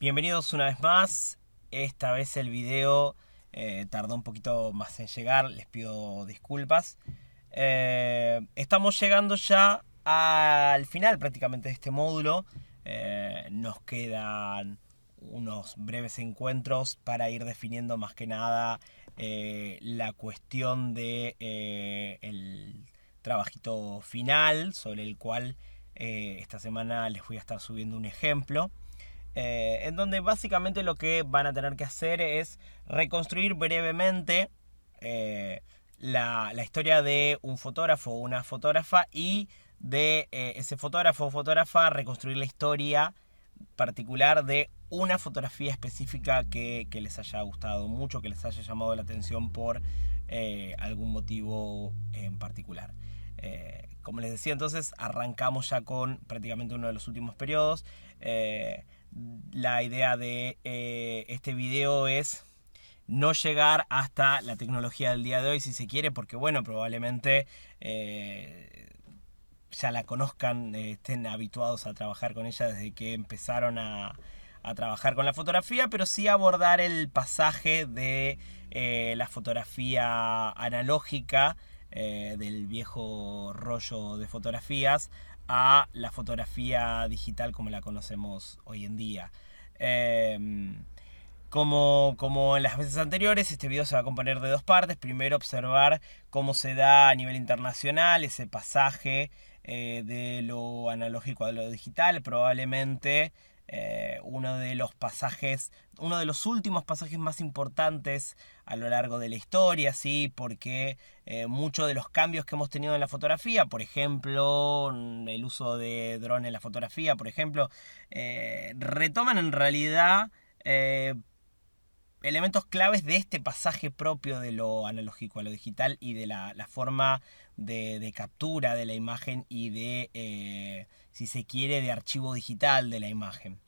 Bienvenidos una vez más. Esta vez el video tardó un poquito más en llegar, les pido disculpas. Estamos llegando ya al final prácticamente de este módulo. Nos quedan unos breves encuentros para ir definiendo más que nada la cuestión de el trabajito final sobre el cual esta semana les voy a estar subiendo un ejemplo en donde básicamente lo que van a tener que hacer es reconstruir brevemente la historia de un fotógrafo o una fotógrafa y de ese fotógrafo o fotógrafa reconstruir la historia particular de una fotografía específica que les haya gustado mucho, que les haya llamado la atención por algún motivo en particular. Como les decía, entonces arrancamos ya con prácticamente uno de los últimos periodos. La idea de este video es no llegar hasta la tecnología del día de hoy, si se quiere, porque bueno, probablemente ya la conozcan, estén habituados a trabajar con ella desde que empezaron a trabajar con la fotografía, pero sí abordar el pasaje de la fotografía analógica, del viejo rollo de fotografías, a la fotografía digital como la conocemos hoy en día. Como en las veces anteriores, este video se va a componer de dos partes. Primero, observar cómo se da a nivel internacional ese pasaje de lo analógico a lo digital. Probablemente uno de los pasajes, uno de los últimos pasajes más importantes a lo largo de la historia, ¿sí? Porque muchos de los cambios que hemos tenido en la fotografía, por ejemplo, el uso de dron en la fotografía, por ejemplo, retoman en realidad elementos claves de este pasaje propio de lo analógico a lo digital y de la forma de captura de la imagen y de, si se quiere, de archivo digital de la imagen.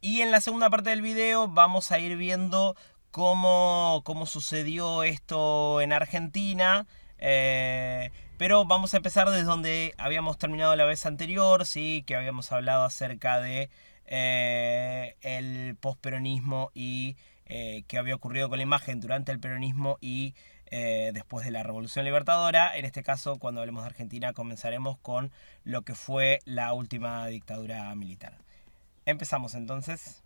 Y en la segunda parte del video vamos a ir viendo cómo sucedió esto en Argentina. Pero vamos a empezar desde donde habíamos terminado la vez anterior, ¿sí? Que habíamos hablado acerca de el posperonismo y qué había ocurrido con la imagen durante el peronismo y después de la Revolución Libertadora. En este caso, cuando hablemos de Argentina, comenzaremos con lo que fue la última dictadura militar. Empezamos entonces.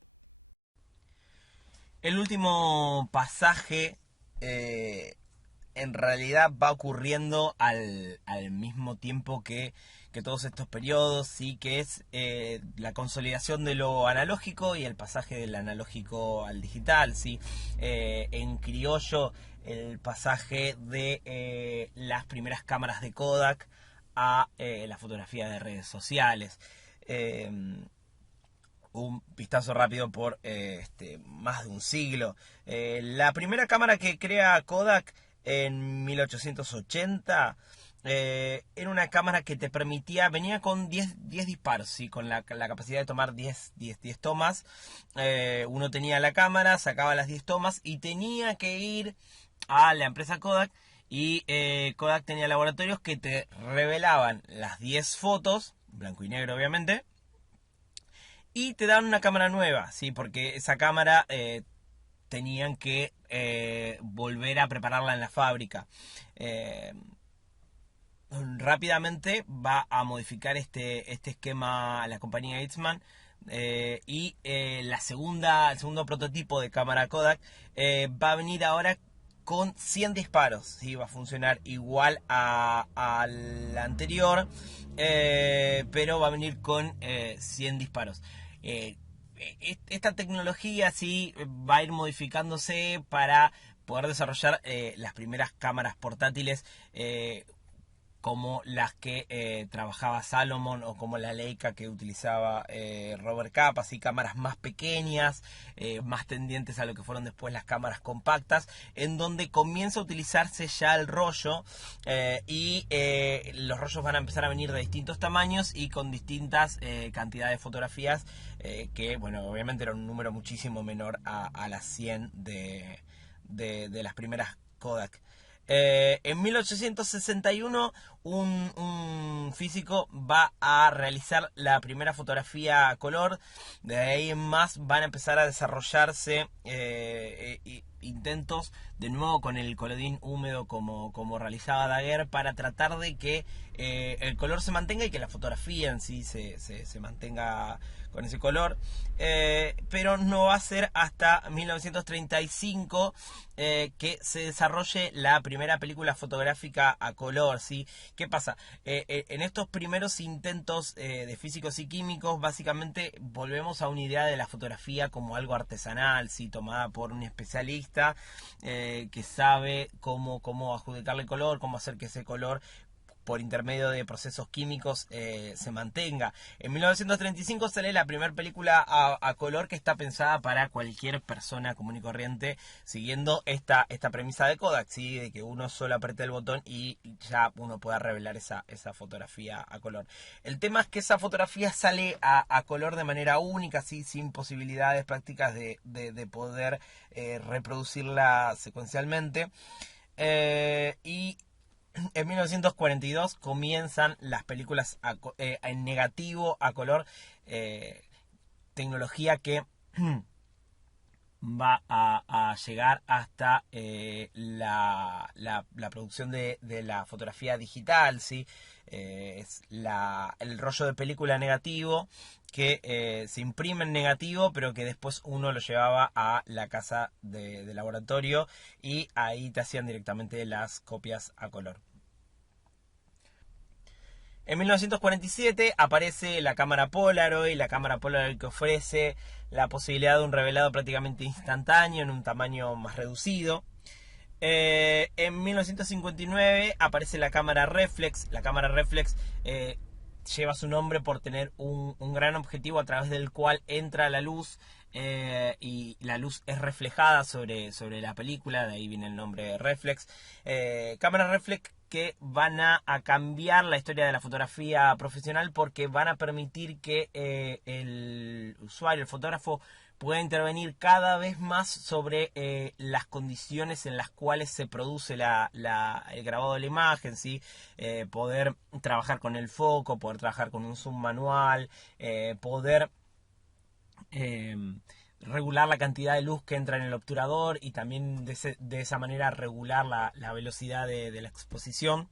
El último pasaje en realidad va ocurriendo al mismo tiempo que todos estos periodos, ¿sí? Que es la consolidación de lo analógico y el pasaje del analógico al digital, ¿sí? En criollo, el pasaje de las primeras cámaras de Kodak a la fotografía de redes sociales. Un vistazo rápido por más de un siglo. La primera cámara que crea Kodak en 1880 era una cámara que te permitía, venía con 10 disparos, ¿sí? Con la capacidad de tomar 10 tomas. Uno tenía la cámara, sacaba las 10 tomas y tenía que ir a la empresa Kodak. Y Kodak tenía laboratorios que te revelaban las 10 fotos, blanco y negro obviamente, y te dan una cámara nueva, ¿sí? Porque esa cámara tenían que volver a prepararla en la fábrica. Rápidamente va a modificar este esquema la compañía Eastman. Y el segundo prototipo de cámara Kodak va a venir ahora con 100 disparos, ¿sí? Va a funcionar igual a la anterior, pero va a venir con 100 disparos. Esta tecnología sí va a ir modificándose para poder desarrollar las primeras cámaras portátiles, como las que trabajaba Salomon o como la Leica que utilizaba Robert Capa, así cámaras más pequeñas, más tendientes a lo que fueron después las cámaras compactas, en donde comienza a utilizarse ya el rollo, y los rollos van a empezar a venir de distintos tamaños y con distintas cantidades de fotografías, que bueno, obviamente era un número muchísimo menor a las 100 de las primeras Kodak. En 1861 un físico va a realizar la primera fotografía a color. De ahí en más van a empezar a desarrollarse intentos de nuevo con el colorín húmedo como realizaba Daguerre, para tratar de que el color se mantenga y que la fotografía en sí se mantenga con ese color. Pero no va a ser hasta 1935 que se desarrolle la primera película fotográfica a color, ¿sí? ¿Qué pasa? En estos primeros intentos de físicos y químicos, básicamente volvemos a una idea de la fotografía como algo artesanal, ¿sí? Tomada por un especialista que sabe cómo adjudicarle color, cómo hacer que ese color por intermedio de procesos químicos se mantenga. En 1935 sale la primera película a color, que está pensada para cualquier persona común y corriente, siguiendo esta premisa de Kodak, ¿sí? De que uno solo apriete el botón y ya uno pueda revelar esa fotografía a color. El tema es que esa fotografía sale a color de manera única, ¿sí? Sin posibilidades prácticas de poder reproducirla secuencialmente. Y en 1942 comienzan las películas en negativo a color, tecnología que va a llegar hasta la producción de la fotografía digital, ¿sí? Es el rollo de película negativo que se imprime en negativo, pero que después uno lo llevaba a la casa de laboratorio y ahí te hacían directamente las copias a color. En 1947 aparece la cámara Polaroid, que ofrece la posibilidad de un revelado prácticamente instantáneo en un tamaño más reducido. En 1959 aparece la cámara reflex. La cámara reflex lleva su nombre por tener un gran objetivo a través del cual entra la luz y la luz es reflejada sobre la película, de ahí viene el nombre reflex. Cámara reflex que van a cambiar la historia de la fotografía profesional, porque van a permitir que el usuario, el fotógrafo, pueda intervenir cada vez más sobre las condiciones en las cuales se produce el grabado de la imagen, ¿sí? Poder trabajar con el foco, poder trabajar con un zoom manual, poder regular la cantidad de luz que entra en el obturador y también de esa manera regular la velocidad de la exposición.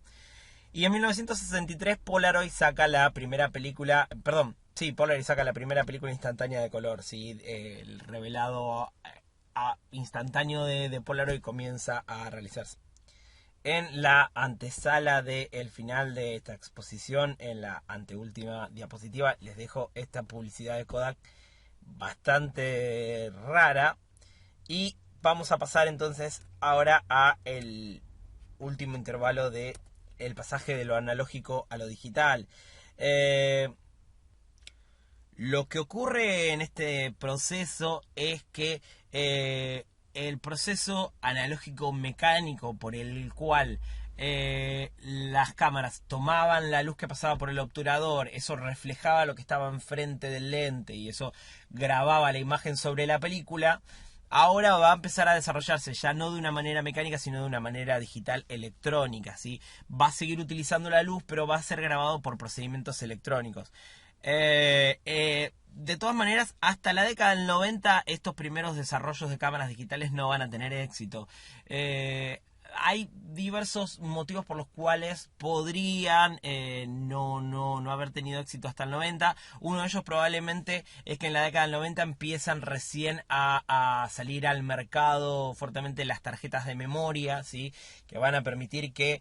Y en 1963 Polaroid saca la primera película, Polaroid saca la primera película instantánea de color, ¿sí? El revelado instantáneo de Polaroid comienza a realizarse. En la antesala del final de esta exposición, en la anteúltima diapositiva, les dejo esta publicidad de Kodak bastante rara. Y vamos a pasar entonces ahora a el último intervalo de el pasaje de lo analógico a lo digital. Lo que ocurre en este proceso es que el proceso analógico mecánico por el cual las cámaras tomaban la luz que pasaba por el obturador, eso reflejaba lo que estaba enfrente del lente y eso grababa la imagen sobre la película, ahora va a empezar a desarrollarse ya no de una manera mecánica, sino de una manera digital electrónica, ¿sí? Va a seguir utilizando la luz, pero va a ser grabado por procedimientos electrónicos. De todas maneras, hasta la década del 90 estos primeros desarrollos de cámaras digitales no van a tener éxito. Hay diversos motivos por los cuales podrían no haber tenido éxito hasta el 90. Uno de ellos probablemente es que en la década del 90 empiezan recién a salir al mercado fuertemente las tarjetas de memoria, ¿sí? Que van a permitir que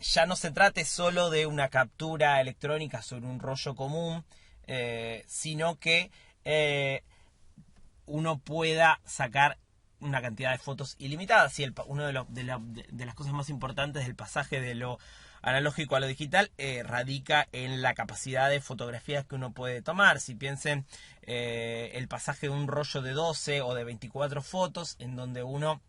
ya no se trate solo de una captura electrónica sobre un rollo común, sino que uno pueda sacar una cantidad de fotos ilimitadas. Y una de las cosas más importantes del pasaje de lo analógico a lo digital radica en la capacidad de fotografías que uno puede tomar. Si piensen el pasaje de un rollo de 12 o de 24 fotos, en donde uno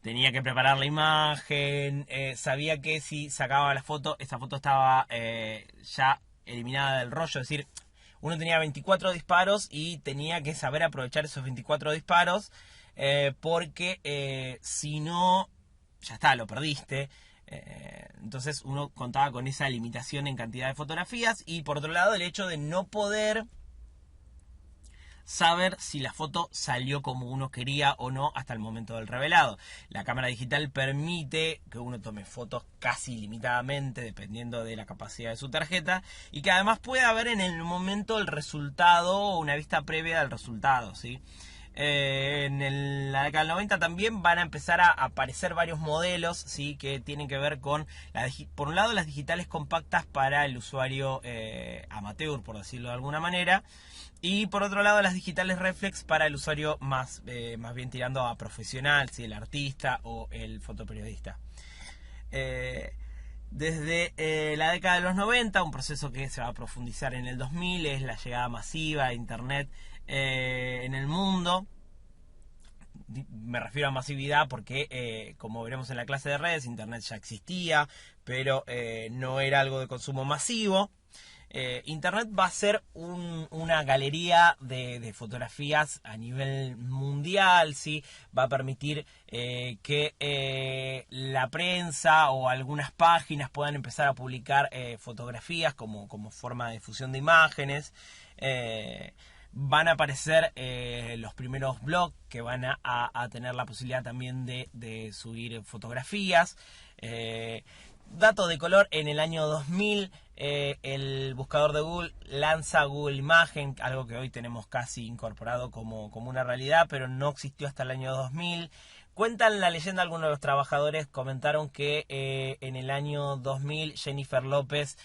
tenía que preparar la imagen, sabía que si sacaba la foto, esa foto estaba ya eliminada del rollo, es decir, uno tenía 24 disparos y tenía que saber aprovechar esos 24 disparos, porque si no ya está, lo perdiste. Entonces uno contaba con esa limitación en cantidad de fotografías, y por otro lado el hecho de no poder saber si la foto salió como uno quería o no hasta el momento del revelado. La cámara digital permite que uno tome fotos casi ilimitadamente dependiendo de la capacidad de su tarjeta, y que además pueda ver en el momento el resultado o una vista previa del resultado, ¿sí? En la década del 90 también van a empezar a aparecer varios modelos, ¿sí? Que tienen que ver con, por un lado, las digitales compactas para el usuario amateur, por decirlo de alguna manera, y por otro lado las digitales reflex para el usuario más bien tirando a profesional, ¿sí? El artista o el fotoperiodista. Desde la década de los 90, un proceso que se va a profundizar en el 2000, es la llegada masiva de Internet en el mundo. Me refiero a masividad porque, como veremos en la clase de redes, Internet ya existía, pero no era algo de consumo masivo. Internet va a ser una galería de fotografías a nivel mundial, ¿sí? Va a permitir que la prensa o algunas páginas puedan empezar a publicar fotografías como forma de difusión de imágenes. Van a aparecer los primeros blogs que van a tener la posibilidad también de subir fotografías. Dato de color, en el año 2000 el buscador de Google lanza Google Imagen, algo que hoy tenemos casi incorporado como una realidad, pero no existió hasta el año 2000. Cuentan la leyenda, algunos de los trabajadores comentaron que en el año 2000 Jennifer López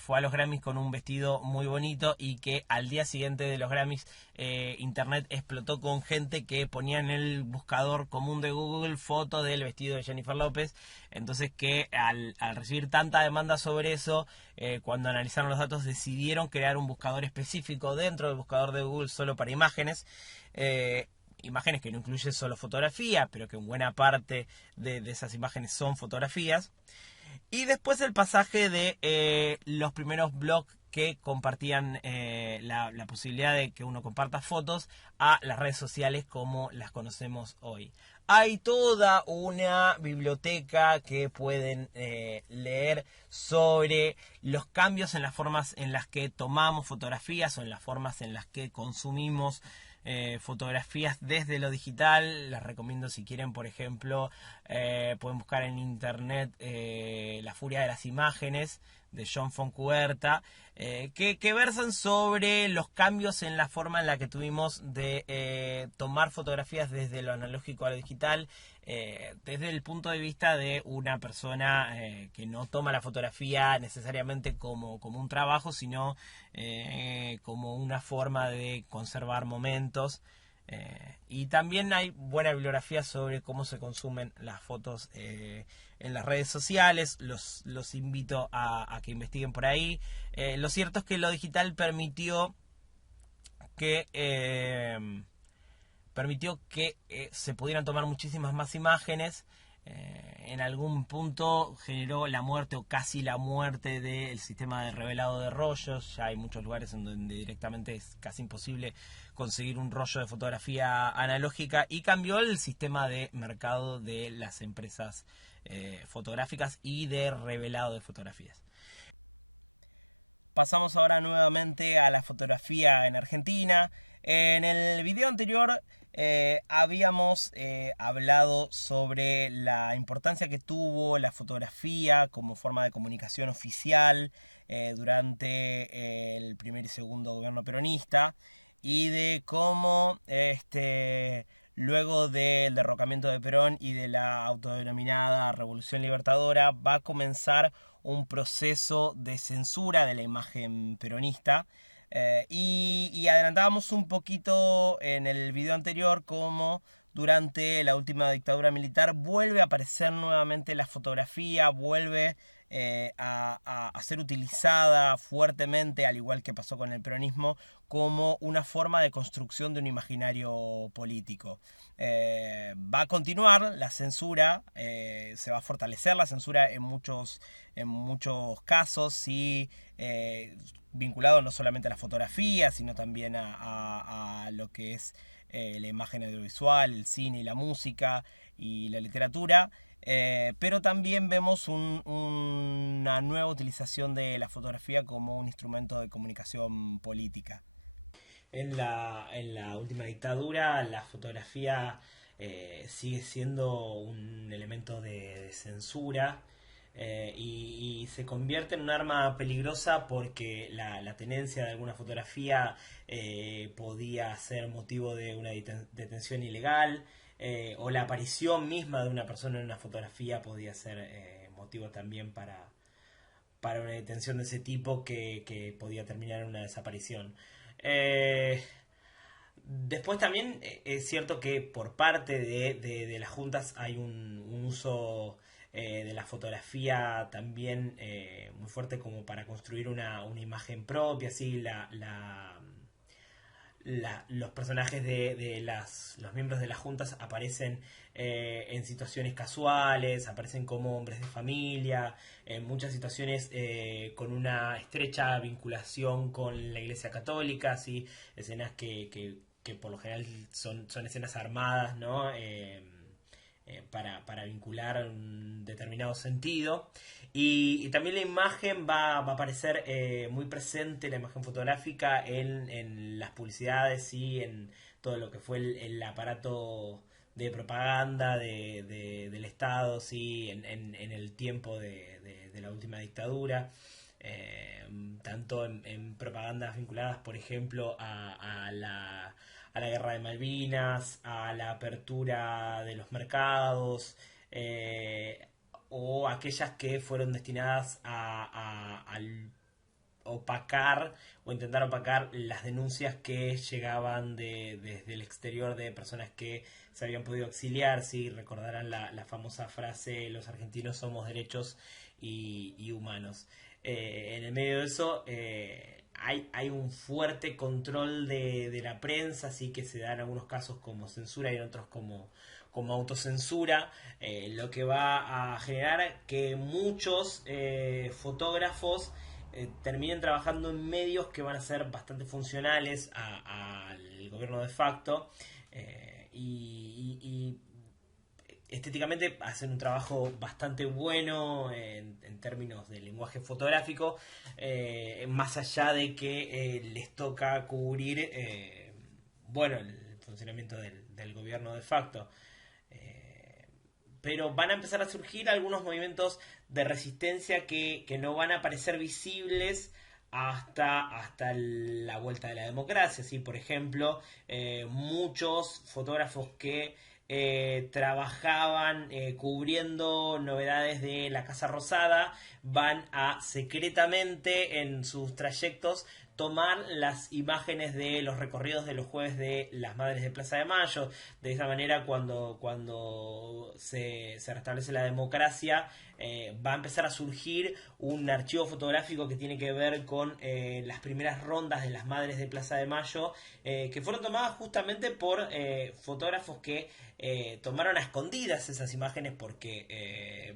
fue a los Grammys con un vestido muy bonito, y que al día siguiente de los Grammys Internet explotó con gente que ponía en el buscador común de Google foto del vestido de Jennifer López. Entonces que al recibir tanta demanda sobre eso, cuando analizaron los datos decidieron crear un buscador específico dentro del buscador de Google solo para imágenes. Imágenes que no incluyen solo fotografía, pero que en buena parte de esas imágenes son fotografías. Y después el pasaje de los primeros blogs que compartían la posibilidad de que uno comparta fotos a las redes sociales como las conocemos hoy. Hay toda una biblioteca que pueden leer sobre los cambios en las formas en las que tomamos fotografías o en las formas en las que consumimos fotografías desde lo digital. Les recomiendo, si quieren, por ejemplo, pueden buscar en internet La furia de las imágenes, de John Foncuberta, que versan sobre los cambios en la forma en la que tuvimos de tomar fotografías desde lo analógico a lo digital, desde el punto de vista de una persona que no toma la fotografía necesariamente como un trabajo, sino como una forma de conservar momentos. Y también hay buena bibliografía sobre cómo se consumen las fotos en las redes sociales. Los invito a que investiguen por ahí. Lo cierto es que lo digital permitió que se pudieran tomar muchísimas más imágenes. En algún punto generó la muerte o casi la muerte del sistema de revelado de rollos. Ya hay muchos lugares en donde directamente es casi imposible conseguir un rollo de fotografía analógica, y cambió el sistema de mercado de las empresas fotográficas y de revelado de fotografías. Pasamos ahora nuevamente a la fotografía en Argentina. En el video anterior habíamos hablado sobre la importancia que tuvo la fotografía como forma de comunicación oficial durante el primer y segundo gobierno peronista, y de cómo luego del derrocamiento de Perón y de la autodenominada Revolución Libertadora va a comenzar un proceso de censura de la imagen peronista. Y adelantábamos un poquito en el video anterior cómo durante la última dictadura militar vuelve a aparecer nuevamente la fotografía, vuelve a ser utilizada fuertemente, al igual que pasó con el peronismo, como una forma de construcción de un imaginario político. Va a continuar la censura, se va a fortalecer la censura en muchos casos, sí, vinculado no solamente a la fotografía, sino también a lo que es la imagen audiovisual, el cine y la música y la literatura. pero también vemos una nueva utilización de la fotografía como un instrumento de comunicación política. En la última dictadura, la fotografía sigue siendo un elemento de censura, y se convierte en un arma peligrosa porque la tenencia de alguna fotografía podía ser motivo de una detención ilegal, o la aparición misma de una persona en una fotografía podía ser motivo también para una detención de ese tipo que podía terminar en una desaparición. Eh, Después también es cierto que por parte de las juntas hay un uso de la fotografía también muy fuerte como para construir una imagen propia, así los personajes de los miembros de las juntas aparecen en situaciones casuales, aparecen como hombres de familia, en muchas situaciones con una estrecha vinculación con la Iglesia Católica, así escenas que por lo general son escenas armadas, ¿no? Para vincular un determinado sentido. Y también la imagen va a aparecer muy presente, la imagen fotográfica, en las publicidades y en todo lo que fue el aparato de propaganda del Estado, ¿sí? En el tiempo de la última dictadura. Tanto en propagandas vinculadas, por ejemplo, a la guerra de Malvinas, a la apertura de los mercados, o aquellas que fueron destinadas a opacar o intentar opacar las denuncias que llegaban desde el exterior de personas que se habían podido exiliar. Si recordarán la famosa frase: los argentinos somos derechos y humanos. En el medio de eso hay un fuerte control de la prensa, así que se da en algunos casos como censura y en otros como autocensura, lo que va a generar que muchos fotógrafos terminen trabajando en medios que van a ser bastante funcionales al gobierno de facto, y estéticamente hacen un trabajo bastante bueno en términos de lenguaje fotográfico, más allá de que les toca cubrir bueno, el funcionamiento del gobierno de facto. Pero van a empezar a surgir algunos movimientos de resistencia que no van a parecer visibles hasta la vuelta de la democracia. ¿Sí? Por ejemplo, muchos fotógrafos que trabajaban cubriendo novedades de la Casa Rosada van a secretamente en sus trayectos tomar las imágenes de los recorridos de los jueves de las Madres de Plaza de Mayo. De esa manera, cuando se restablece la democracia, va a empezar a surgir un archivo fotográfico que tiene que ver con las primeras rondas de las Madres de Plaza de Mayo, que fueron tomadas justamente por fotógrafos que tomaron a escondidas esas imágenes porque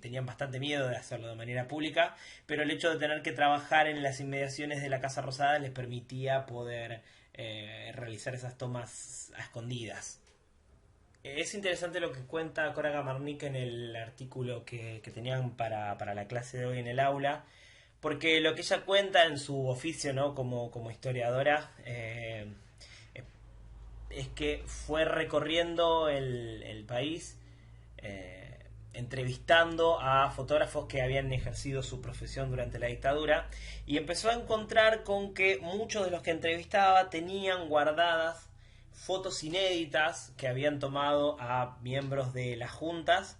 tenían bastante miedo de hacerlo de manera pública, pero el hecho de tener que trabajar en las inmediaciones de la Casa Rosada les permitía poder realizar esas tomas a escondidas. Es interesante lo que cuenta Cora Gamarnik en el artículo que tenían para la clase de hoy en el aula, porque lo que ella cuenta en su oficio, ¿no? como historiadora, es que fue recorriendo el país, entrevistando a fotógrafos que habían ejercido su profesión durante la dictadura, y empezó a encontrar con que muchos de los que entrevistaba tenían guardadas fotos inéditas que habían tomado a miembros de las juntas,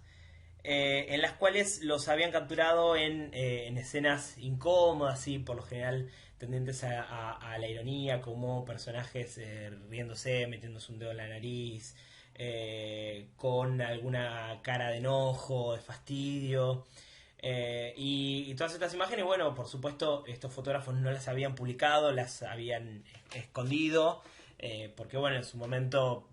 en las cuales los habían capturado en escenas incómodas y por lo general tendentes a la ironía, como personajes riéndose, metiéndose un dedo en la nariz, con alguna cara de enojo, de fastidio. Y todas estas imágenes, bueno, por supuesto, estos fotógrafos no las habían publicado, las habían escondido, porque bueno, en su momento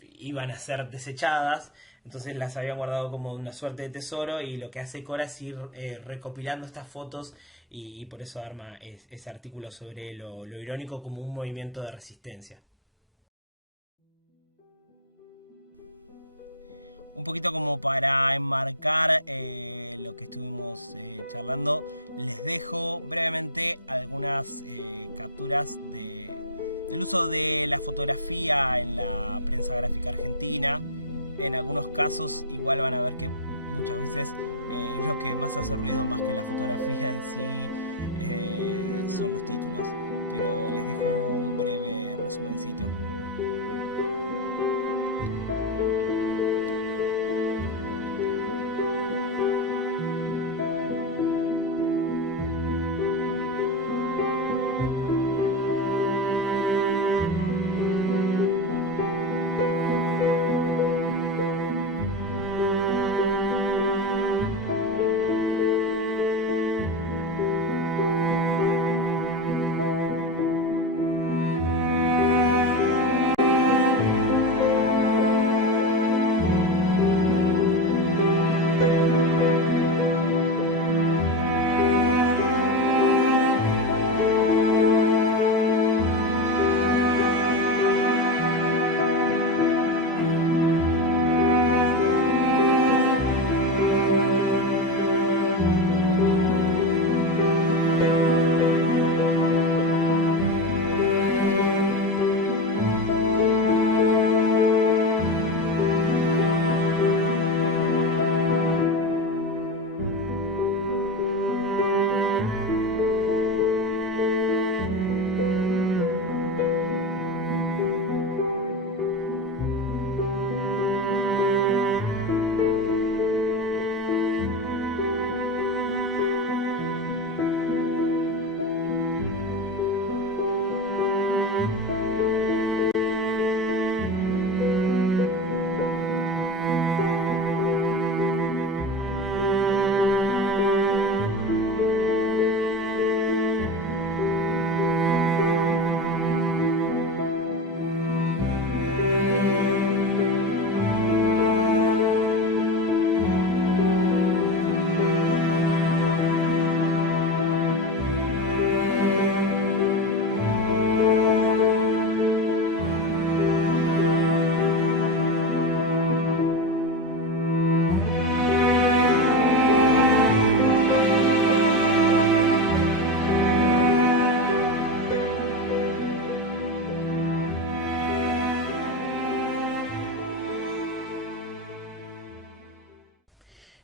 iban a ser desechadas, entonces las habían guardado como una suerte de tesoro, y lo que hace Cora es ir recopilando estas fotos, y por eso arma ese artículo sobre lo irónico como un movimiento de resistencia. un poquito como para enmarcar lo que estuvimos charlando, les dejo brevemente algunas capturas del uso de la fotografía en la prensa gráfica argentina. En algunos casos igual van a ver que muchas veces lo que más hace ruido más que la fotografía en sí son los títulos, pero les dejo un breve resumencito.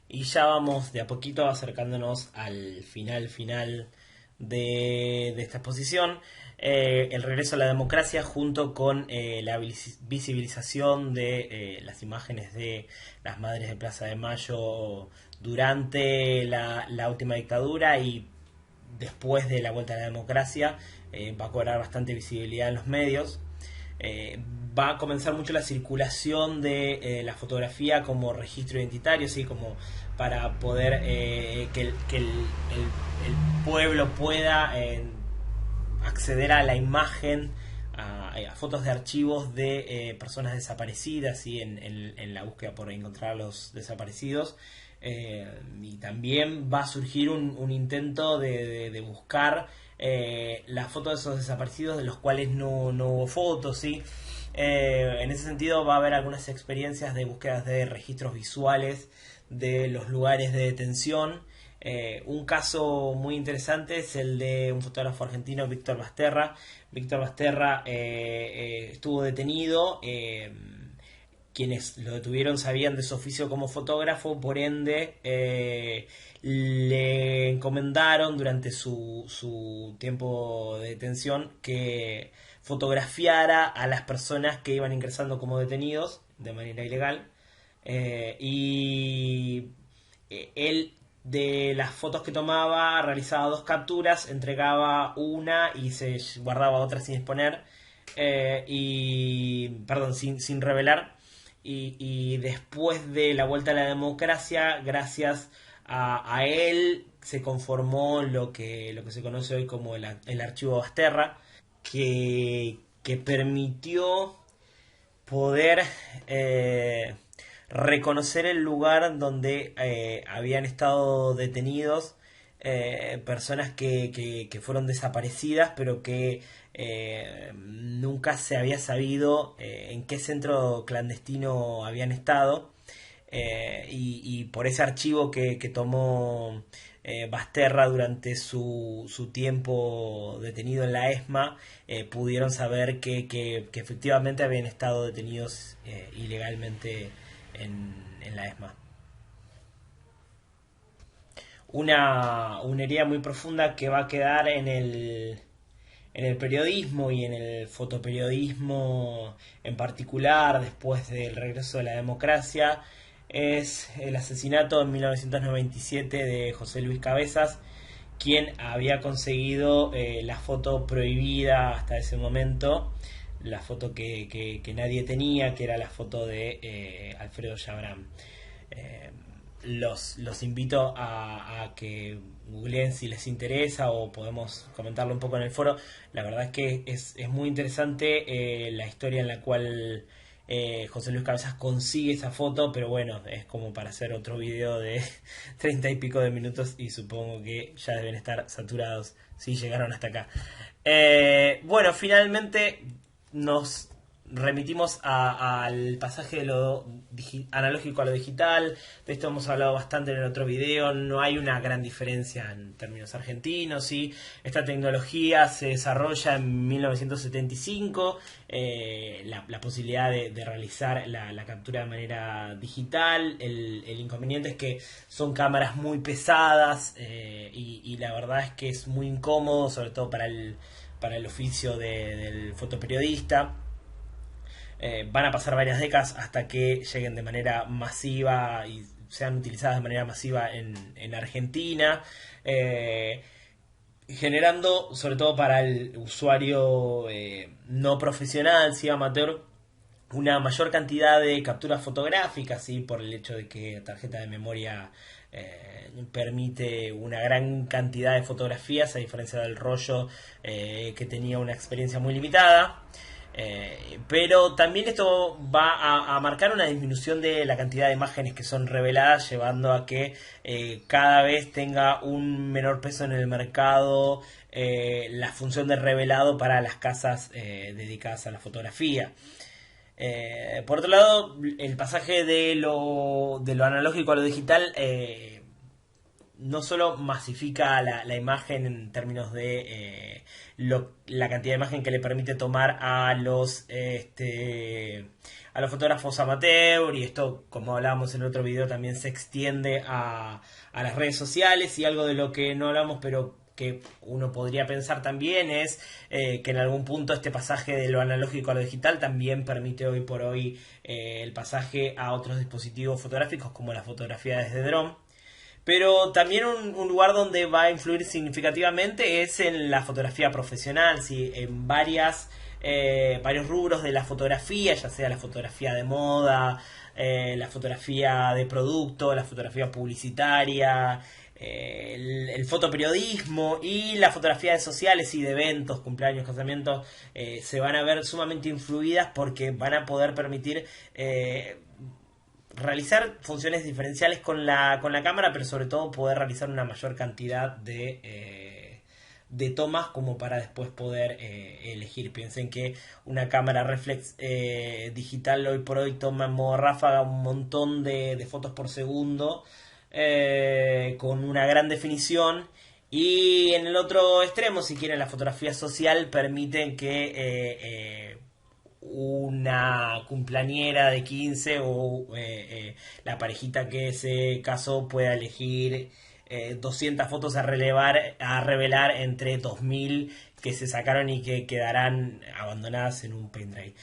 Y ya vamos de a poquito acercándonos al final de esta exposición. El regreso a la democracia junto con la visibilización de las imágenes de las madres de Plaza de Mayo durante la última dictadura y después de la vuelta a la democracia va a cobrar bastante visibilidad en los medios. Va a comenzar mucho la circulación de la fotografía como registro identitario, ¿sí? Como para poder que el pueblo pueda acceder a la imagen, a fotos de archivos de personas desaparecidas, ¿sí? En la búsqueda por encontrar a los desaparecidos. Y también va a surgir un intento de buscar las fotos de esos desaparecidos de los cuales no hubo fotos, ¿sí? En ese sentido va a haber algunas experiencias de búsquedas de registros visuales de los lugares de detención. Un caso muy interesante es el de un fotógrafo argentino, Víctor Basterra. Víctor Basterra estuvo detenido. Quienes lo detuvieron sabían de su oficio como fotógrafo, por ende le encomendaron durante su tiempo de detención que fotografiara a las personas que iban ingresando como detenidos de manera ilegal. Y él, de las fotos que tomaba, realizaba 2 capturas, entregaba una y se guardaba otra sin exponer, sin revelar. Y después de la vuelta a la democracia, gracias a él, se conformó lo que se conoce hoy como el archivo Basterra, que permitió poder reconocer el lugar donde habían estado detenidos personas que fueron desaparecidas, pero que nunca se había sabido en qué centro clandestino habían estado. y por ese archivo que tomó Basterra durante su tiempo detenido en la ESMA, pudieron saber que efectivamente habían estado detenidos ilegalmente en la ESMA. Una herida muy profunda que va a quedar en el periodismo y en el fotoperiodismo en particular después del regreso de la democracia es el asesinato en 1997 de José Luis Cabezas, quien había conseguido la foto prohibida hasta ese momento, la foto que nadie tenía, que era la foto de Alfredo Chabram. Eh, los invito a que googleen si les interesa o podemos comentarlo un poco en el foro. La verdad es que es muy interesante la historia en la cual José Luis Cabezas consigue esa foto, pero bueno, es como para hacer otro video de 30 y pico de minutos y supongo que ya deben estar saturados si llegaron hasta acá. Bueno, finalmente nos remitimos al pasaje de lo analógico a lo digital. De esto hemos hablado bastante en el otro video. No hay una gran diferencia en términos argentinos, ¿sí? Esta tecnología se desarrolla en 1975. La posibilidad de realizar la captura de manera digital. El inconveniente es que son cámaras muy pesadas y la verdad es que es muy incómodo, sobre todo para el oficio del fotoperiodista. Van a pasar varias décadas hasta que lleguen de manera masiva y sean utilizadas de manera masiva en Argentina, generando, sobre todo para el usuario no profesional, sí amateur, una mayor cantidad de capturas fotográficas, ¿sí? Por el hecho de que la tarjeta de memoria permite una gran cantidad de fotografías, a diferencia del rollo que tenía una experiencia muy limitada. Pero también esto va a marcar una disminución de la cantidad de imágenes que son reveladas, llevando a que cada vez tenga un menor peso en el mercado la función de revelado para las casas dedicadas a la fotografía. Por otro lado, el pasaje de lo analógico a lo digital no solo masifica la imagen en términos de la cantidad de imagen que le permite tomar a los fotógrafos amateur, y esto, como hablábamos en el otro video, también se extiende a las redes sociales. Y algo de lo que no hablamos pero que uno podría pensar también es que en algún punto este pasaje de lo analógico a lo digital también permite hoy por hoy el pasaje a otros dispositivos fotográficos como la fotografía desde dron. Pero también un lugar donde va a influir significativamente es en la fotografía profesional, ¿sí? En varios rubros de la fotografía, ya sea la fotografía de moda, la fotografía de producto, la fotografía publicitaria, el fotoperiodismo y la fotografía de sociales y de eventos, cumpleaños, casamientos, se van a ver sumamente influidas porque van a poder permitir realizar funciones diferenciales con la cámara, pero sobre todo poder realizar una mayor cantidad de tomas como para después poder elegir. Piensen que una cámara reflex digital hoy por hoy toma en modo ráfaga un montón de fotos por segundo con una gran definición. Y en el otro extremo, si quieren, la fotografía social permiten que una cumpleañera de 15 o la parejita que se casó pueda elegir 200 fotos a revelar entre 2000 que se sacaron y que quedarán abandonadas en un pendrive.